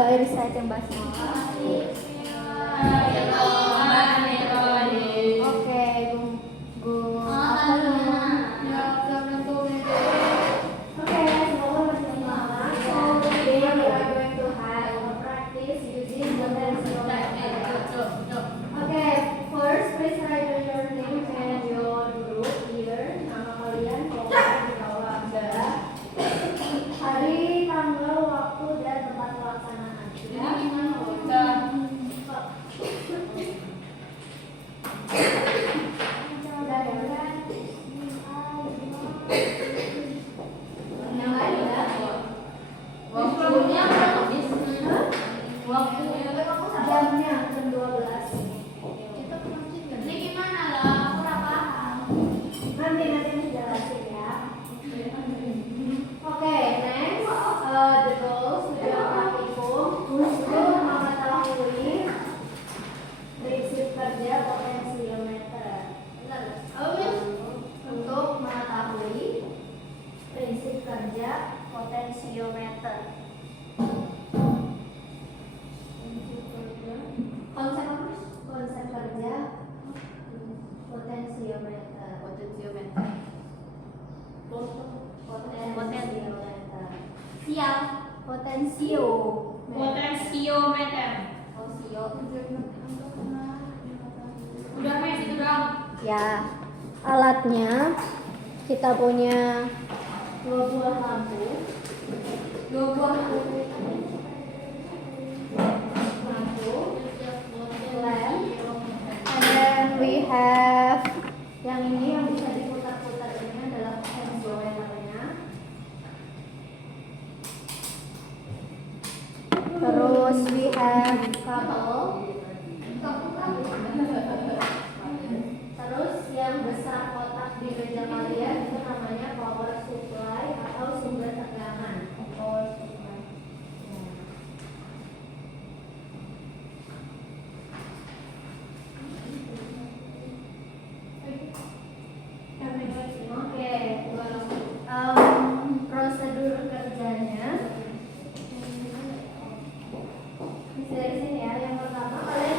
coba recite yang basmalah. Oke, gue apa namanya? Oke, semoga bersemangat. So today we are going to have a practice using potential method. Okay, first please write your name and your group here. Nama kalian boleh di bawah ada hari, tanggal, waktu, dan tempat pelaksanaan. Sudah? Jamnya jam 12. Ini gimana lah? Aku udah paham. Nanti dijelasin ya. Oke, next the goals sudah praktikum untuk mengetahui prinsip kerja potensiometer. Untuk mengetahui prinsip kerja potensiometer. Konsep kerja potensiometer. Siap. Potensiometer. Udah Mes itu dong. Ya, alatnya kita punya 2 buah lampu, 2 buah lampu, lamp, and then we have yang ini yang bisa diputar-putar, ini adalah potentiometernya. Terus we have kabel. Terus yang besar kotak di meja kalian itu namanya power supply atau sumber tegangan. Power supply. Oke. Prosedur kerjanya dari sini ya. Yang pertama kalian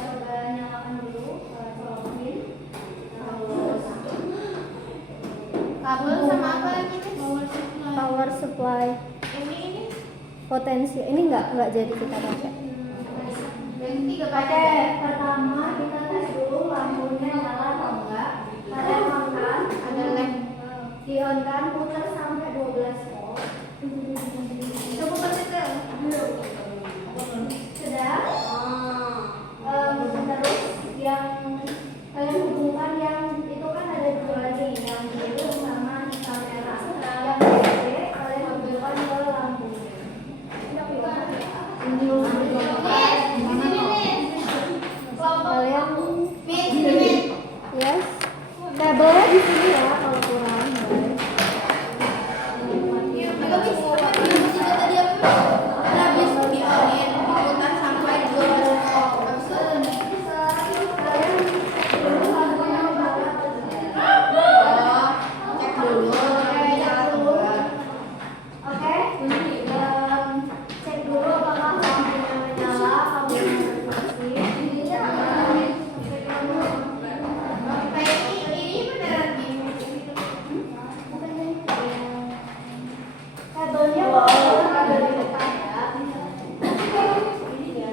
coba nyalakan dulu colokin Kabel sama apa lagi Mes? power supply. Ini. Potensi ini nggak jadi kita pakai. Yang ketiga Oke, pertama kita tes dulu lampunya nyala atau enggak. Kalian on-kan, ada lem. di on-kan putar sampai 12 volt. Coba pencet. Sudah? Terus yang kalian hubungkan yang itu kan ada 2 nih, yang biru sama hitam merah. Yang gede kalian hubungkan ke lampunya. Kalian yes, kabelnya di sini ya kalau kurang guys. Oke, cek dulu apakah lampunya menyala, kabelnya bersih. Kabelnya ada di depan ya. Ini dia.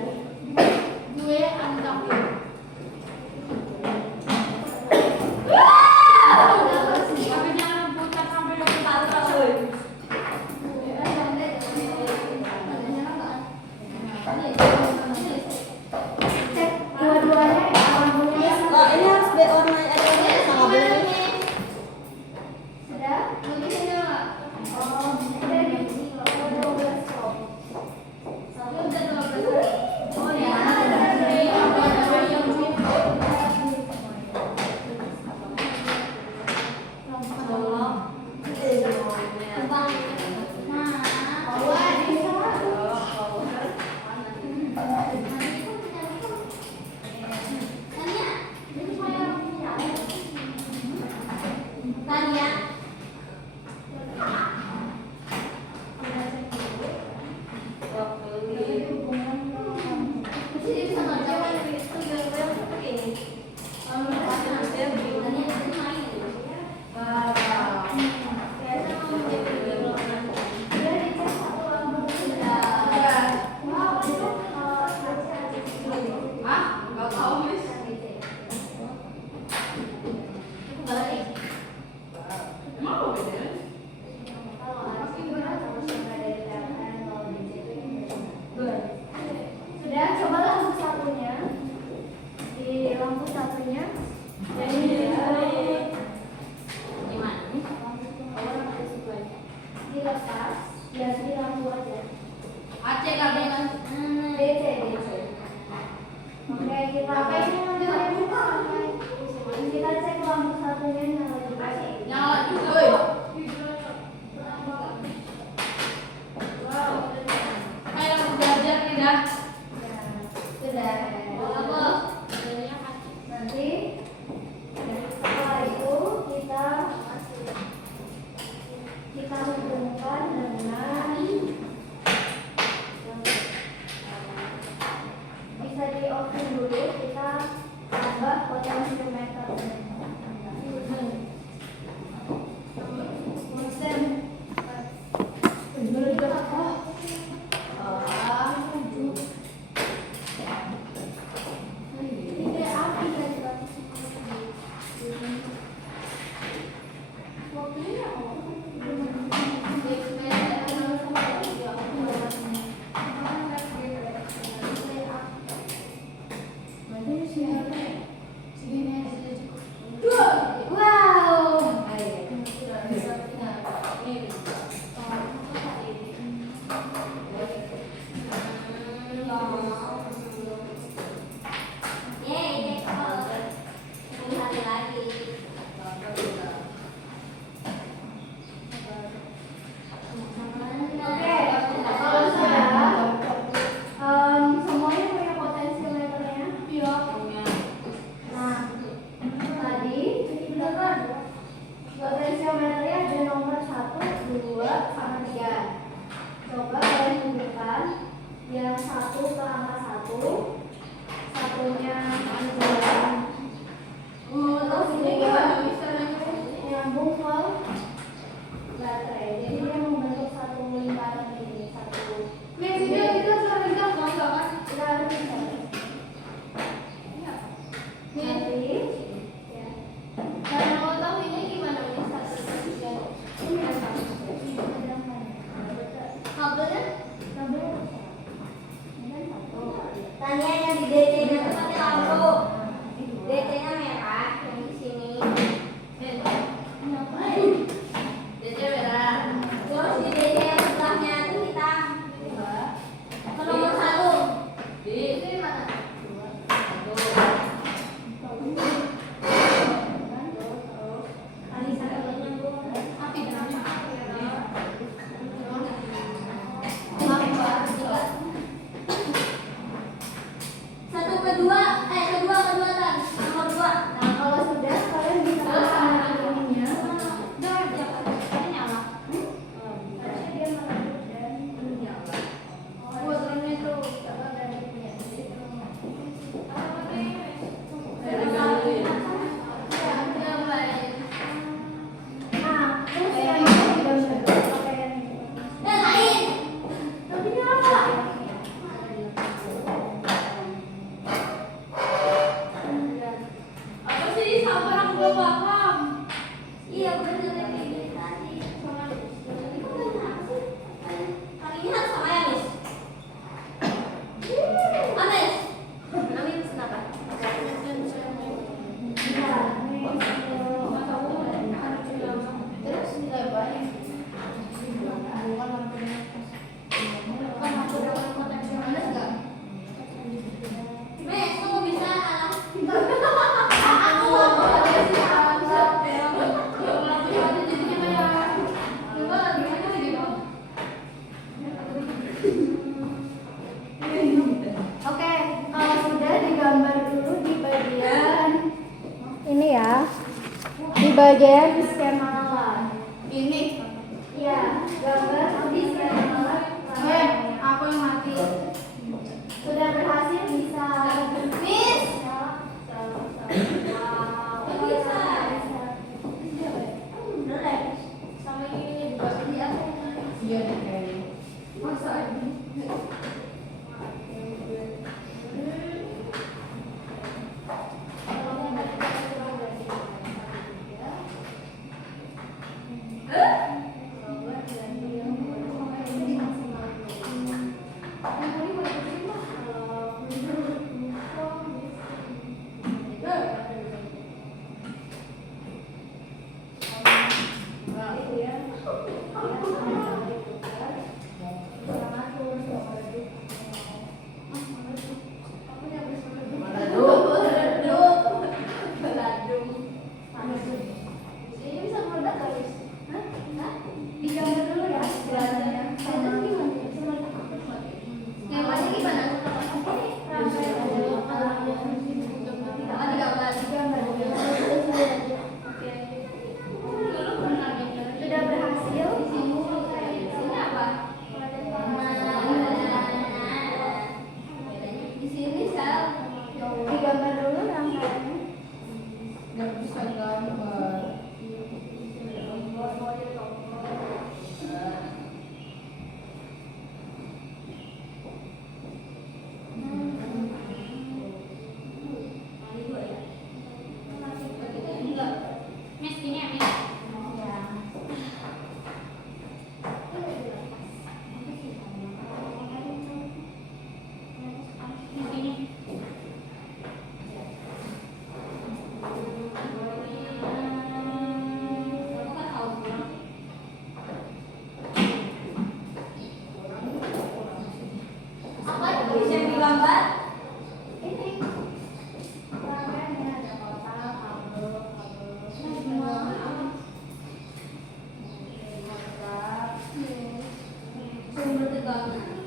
Gue antap. Tapi jangan putar sampai 24. Cek dua-duanya lampunya. Ini harus be online aja sama beli. Sudah? Lagi nyala. Oh, udah nih. Ya, di lampu aja. Aceh kali kan. DC. Oke, kita kita cek lampu satunya nyala juga. Nyala juga. Kayak belajar nih dah. Ya, sudah. Apa? Nanti setelah itu kita hubungkan dengan bisa di offline dulu, kita tambah potensiometer. Semuanya punya potensiometernya. Nah, tadi potensiometernya ada nomor 1, 2, sama 3. Coba kalian tunjukkan yang 1 ke angka 1, satunya angka terus ini nyambung ke baterai. Jadi dia membentuk satu lingkaran ini, satu. Kita harus bisa. Nanti, ya. Kalau mau tahu ini gimana nih? Ini apa? Sedang mana? Kabelnya? Kabel. Ini kan satu. Tanya yang di DC-nya itu pakai lampu. DC-nya merah, yang di sini. Ngapain? Jadi merah. Terus di DC yang sebelahnya itu hitam. Ke nomor 1. Di mana? Api berapa? Kedua kan nomor 2. Nah, kalau sudah kalian bisa pasang ininya. Harusnya dia meredup dan menyala. Buatnya itu coba dari punya. Nah, terus yang ini juga meredup pakai yang ini. Tapi nyala. Apa sih sabar aku belum paham. Iya bener yang ini tadi. Tadi kok nggak masuk? Kali ini harus sama ya, Miss? Mana, Miss? Miss kenapa? Iya, ini Terus nilai baik. Miss, kamu bisa alam? Oke, kalau sudah digambar dulu di bagian ini ya, di bagian skema alat. Ini. Iya, gambar di skema alat. Aku yang mati. Sudah berhasil bisa. Miss, Wow, bisa. Bener ya? Sama ini juga dia. Iya nih kayaknya. Masa ini? Sumber tegangan.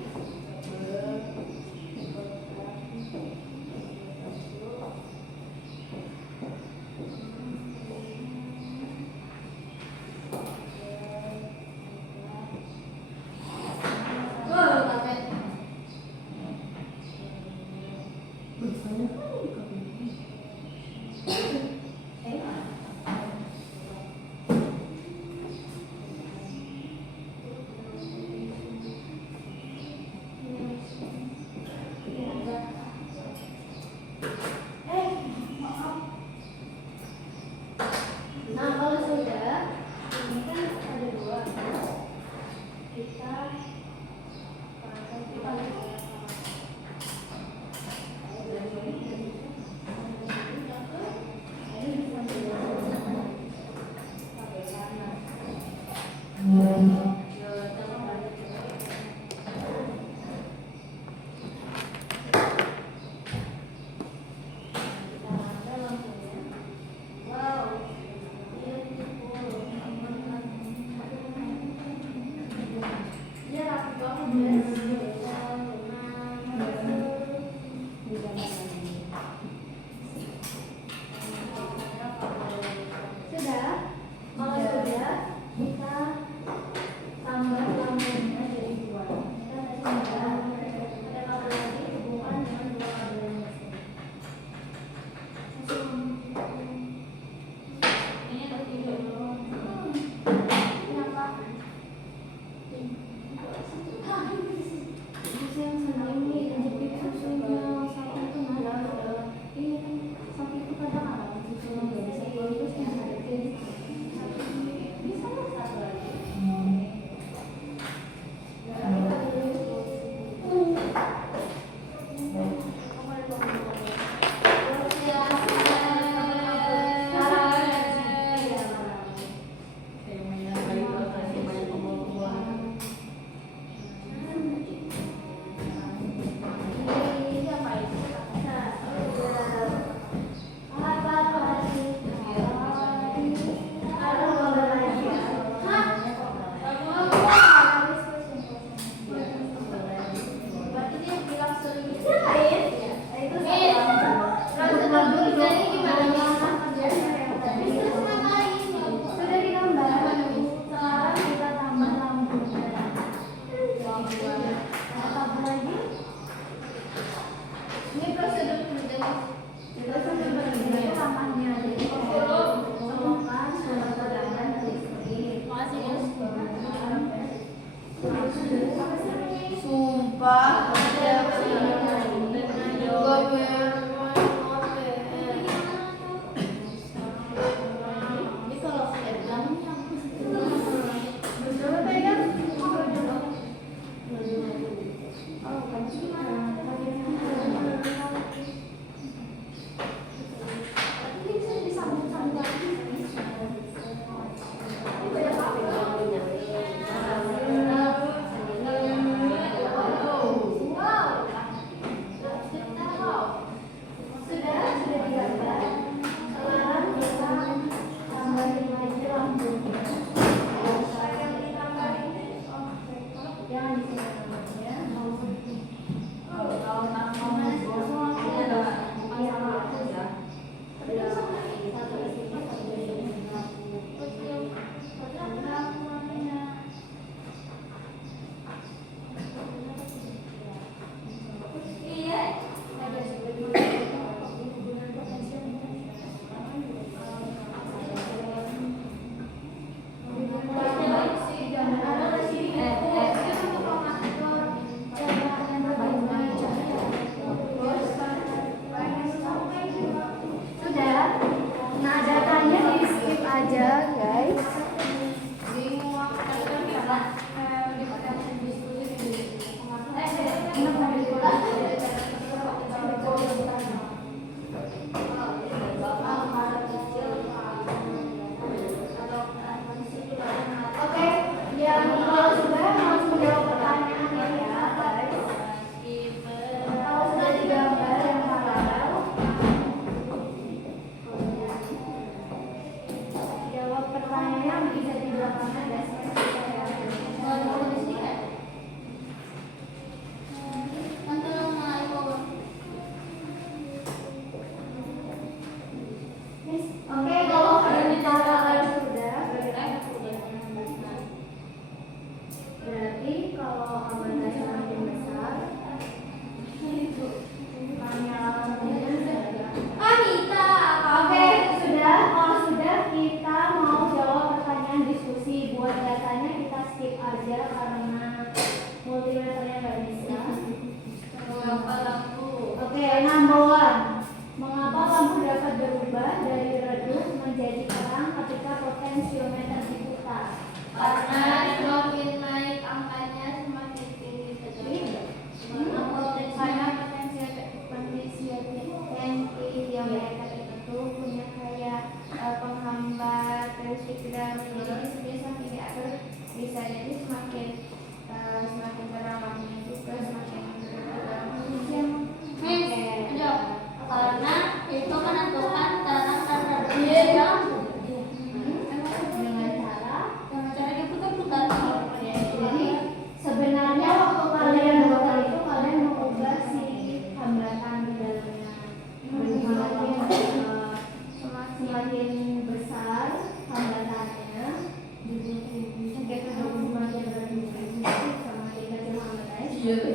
Iya tuh.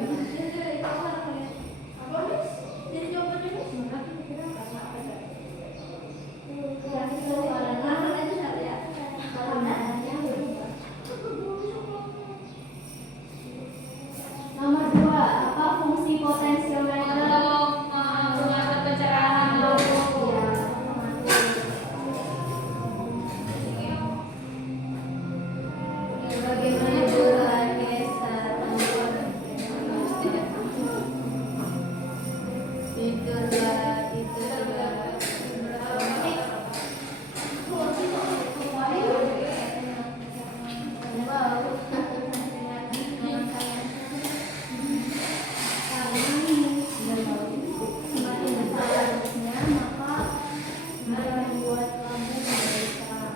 Apa Miss? Jadi jawabannya Miss? Nomor 2, apa fungsi potensiometer? Mengatur pencerahan lampu. Bagaimana perubahan geser? Itu dua. Semakin besar arusnya, maka akan membuat lampu menjadi terang.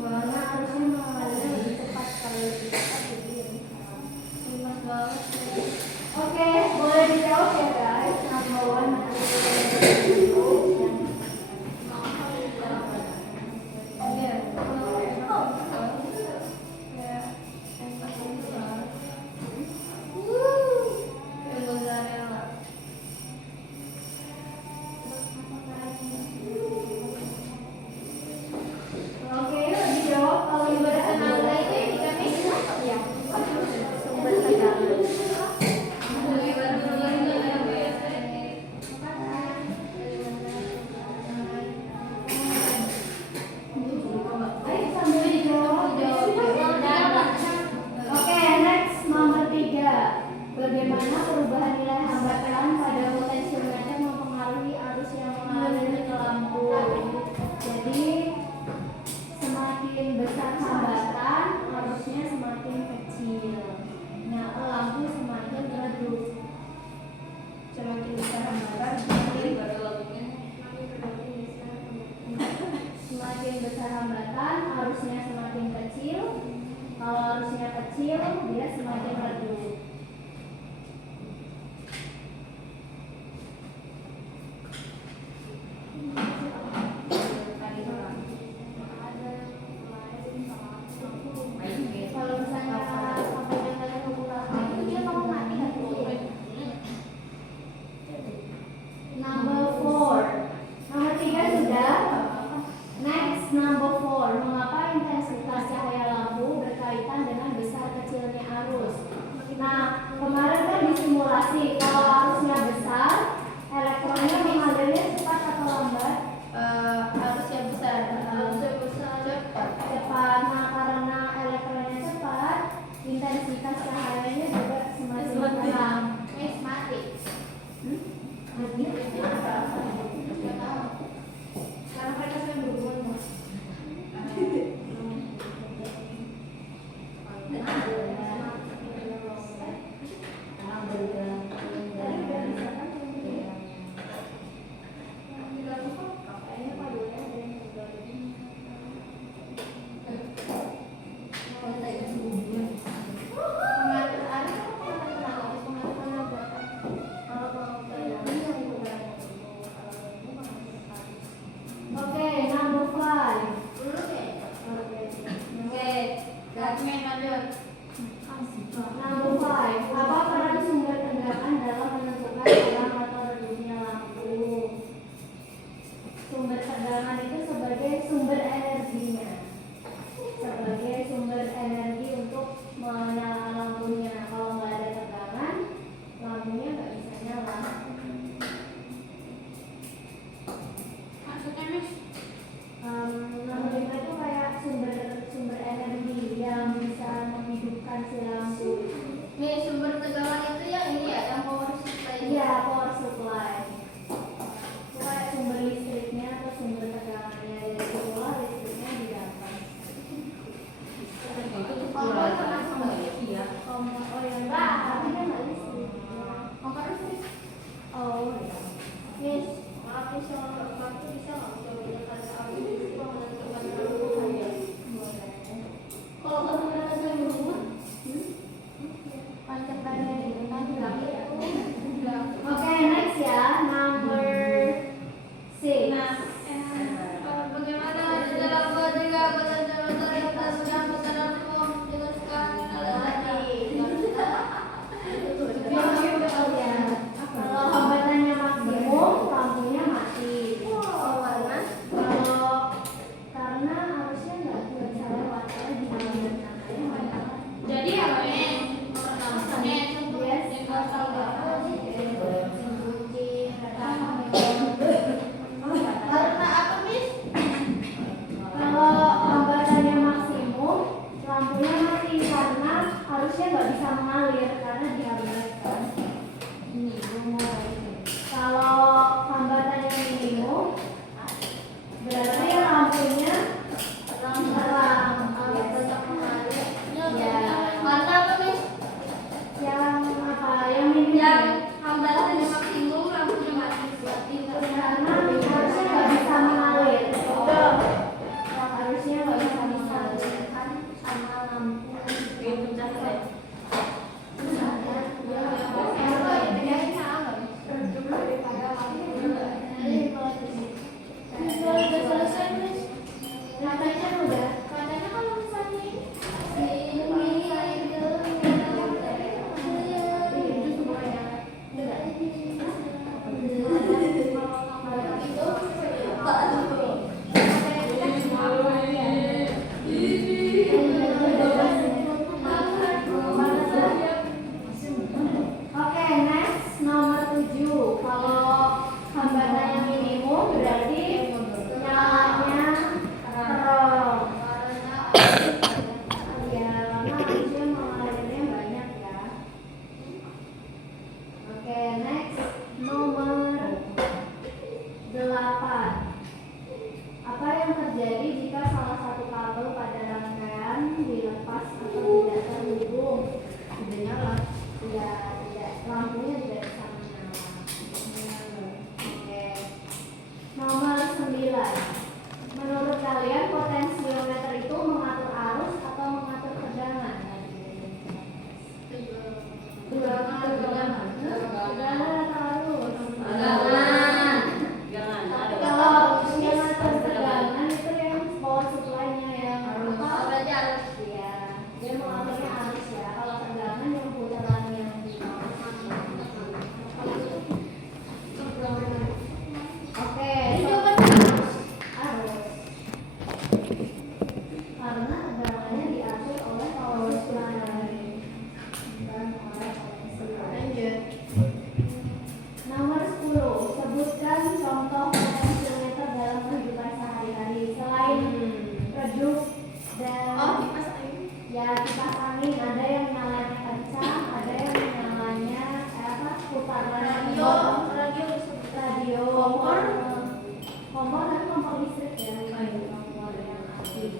Karena arusnya mengalir lebih cepat, kalau lebih cepat jadi lebih terang. Oke, boleh dijawab ya guys. Number 1 Oke, yuk dijawab. Kalau ibarat tenaga itu yang dikami ya, sumber tegangan. Ayo sambil dijawab. Oke, next nomor 3. Bagaimana perubahan nilai hambatan pada potensiometer mempengaruhi arus yang mengalir ke lampu? Jadi semakin besar hambatan, arusnya semakin kecil. Nah, lampu semakin redup. Semakin besar hambatan, semakin besar hambatan, arusnya semakin kecil. Kalau arusnya kecil, dia semakin redup. Kalau misalnya apanya kalian kalkulasi itu dia mau mati nggak sih? Number 4. Nomor 3 sudah. Next, number 4. Mengapa intensitas cahaya lampu berkaitan dengan besar kecilnya arus? Nah, kemarin kan disimulasi kalau arusnya besar, elektronnya mengalirnya cepat atau lambat? Harusnya besar. Cepat. Nah, karena elektronnya cepat, intensitas cahayanya juga semakin terang. Miss mati. Mati? Karena mereka sering berhubungan, Mas. mengalir karena dihambatkan. Ini mulai. Kalau hambatannya minimum, berarti lampunya terang. Tetap mengalir. Ya. Karena apa nih? Yang apa? Yang minimum. Yang hambatannya maksimum, lampunya mati. Karena harusnya nggak bisa mengalir. Harusnya nggak bisa mengalir. Sama lampu. Katanya udah. Katanya kalau misalnya Oke, next nomor 7. Kalau hambatannya minimum berarti nyalanya terang. Ya, karena harusnya mengalirnya banyak ya. Oke, next nomor 8. Apa yang terjadi jika salah satu kabel pada rangkaian dilepas atau tidak terhubung? Tidak nyala. Tidak, lampunya tidak bisa menyala. Oke. Nomor 9. Menurut kalian potensiometer itu mengatur arus atau mengatur tegangan? Tegangan atau arus? Kalau mengatur tegangan itu yang power supply-nya yang apa? Ya, dia mengaturnya arus ya. Kalau tegangan yang putaran yang di Oke, arus. Karena tegangannya diatur oleh power supply, bukan oleh potensial. Lanjut. Nomor 10. Sebutkan contoh potensiometer dalam kehidupan sehari-hari selain redup dan ya kipas angin. Ada yang nyalanya kencang, ada yang nyalanya putaran radio, kompor kan kompor listrik ya, kompor yang aktif.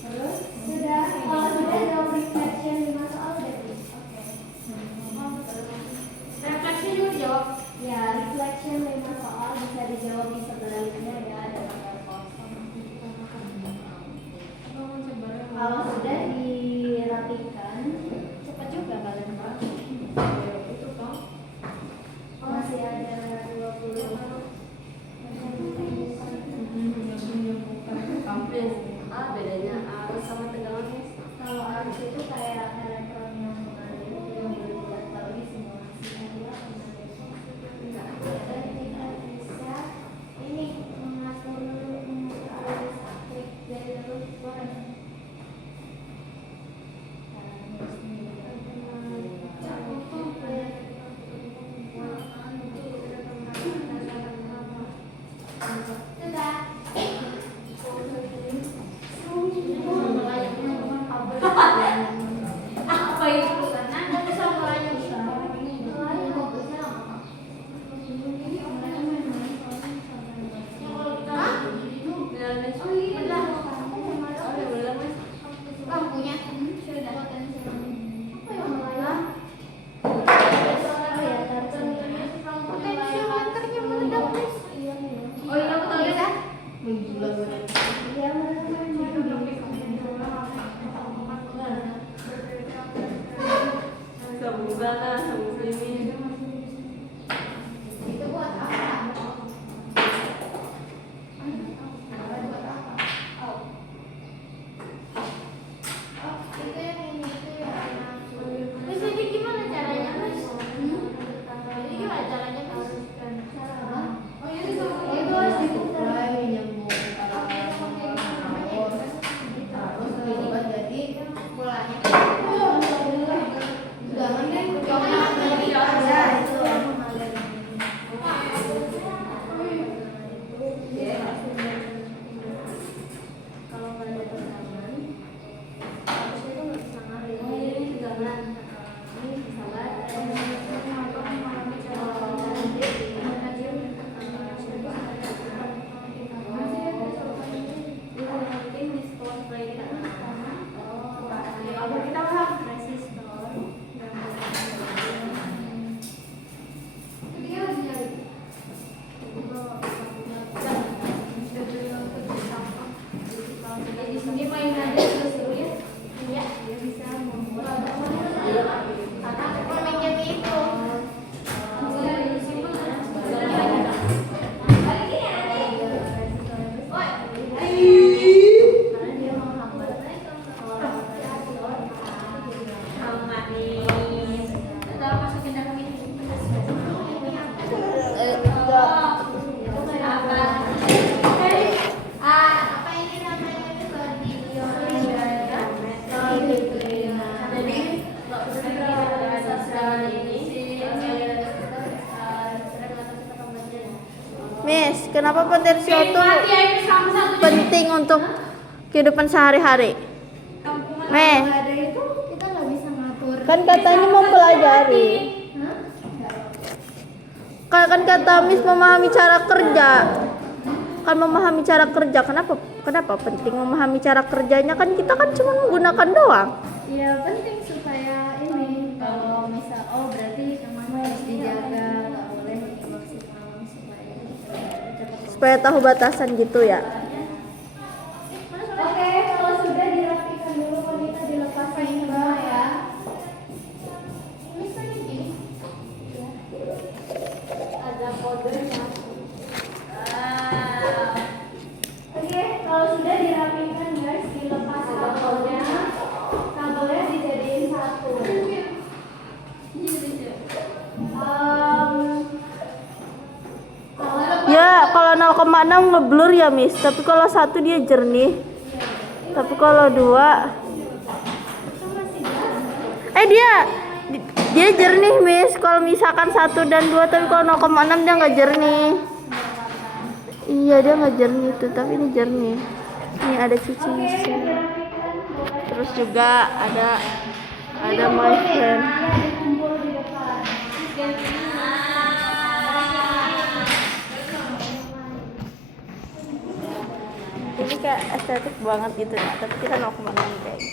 Terus sudah, kalau sudah jawab reflection 5 soal udah please. Refleksi juga jawab. Ya, reflection 5 soal bisa dijawab di sebelah ya, ada gambar kosong. Kalau sudah dirapikan, cepat juga Miss, kenapa potensial tuh Hati aja sama satu. penting untuk kehidupan sehari-hari? Miss, Kalau ada itu kita nggak bisa ngatur. kan katanya mempelajari. Hah? Kan kata Miss memahami cara kerja. Kan memahami cara kerja. Kenapa penting memahami cara kerjanya? Kan kita kan cuma menggunakan doang. Iya penting supaya ini kalau misal berarti harus dijaga nggak boleh maksimal supaya cepat. Supaya tahu batasan gitu ya. Oke, kalau sudah dirapikan dulu wanita dilepaskan semua ya. Ada kodenya. Oke, kalau sudah dirapikan guys, dilepas kabelnya. Kabelnya dijadiin satu. Ya, kalau 0,6 ngeblur ya, Miss. Tapi kalau 1 dia jernih. Tapi kalau 2 dia jernih, Miss. Kalau misalkan 1 dan 2, tapi kalau 0,6 dia nggak jernih. Iya, dia nggak jernih tuh, tapi ini jernih. Ini ada cuci mesin. Terus juga ada my friend. Kumpul di depan. Ini kayak estetik banget gitu ya, tapi kita 0,6 guys.